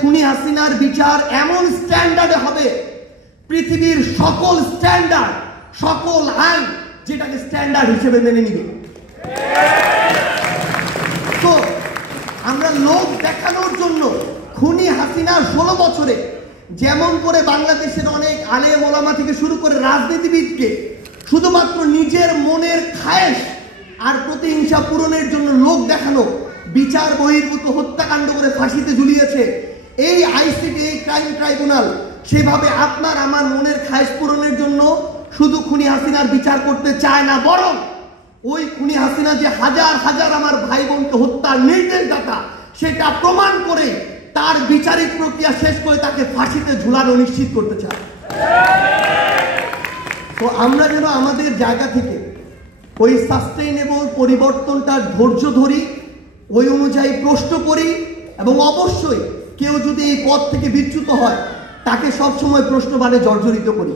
খুনি হাসিনার বিচার এমন স্ট্যান্ডার্ডে হবে, পৃথিবীর সকল স্ট্যান্ডার্ড, সকল আইন যেটাকে স্ট্যান্ডার্ড হিসেবে মেনে নিবে। তো আমরা লোক দেখানোর জন্য খুনি হাসিনার 16 বছরে যেমন করে বাংলাদেশের অনেক আলেম ওলামা থেকে শুরু করে রাজনীতিবিদকে শুধুমাত্র নিজের মনের খায়েশ আর প্রতিহিংসা পূরণের জন্য লোক দেখানো, বিচার বহির্ভূত হত্যাকাণ্ড করে ফাঁসিতে ঝুলিয়েছে এই আইসিটি, এই ক্রাইম ট্রাইব্যুনাল, সেভাবে আপনার আমার মনের খায়েশ পূরণের জন্য শুধু খুনি হাসিনার বিচার করতে চায় না, বরং ওই খুনি হাসিনা যে হাজার হাজার আমার ভাই বোনকে হত্যার নির্দেশদাতা সেটা প্রমাণ করে তার বিচারিক প্রক্রিয়া শেষ করে তাকে ফাঁসিতে ঝুলানো নিশ্চিত করতে চায়। তো আমরা যেন আমাদের জায়গা থেকে ওই সাস্টেইনেবল পরিবর্তনটার ধৈর্য ধরি, ওই অনুযায়ী প্রশ্ন করি, এবং অবশ্যই কেউ যদি এই পথ থেকে বিচ্যুত হয় তাকে সবসময় প্রশ্নবাণে জর্জরিত করি।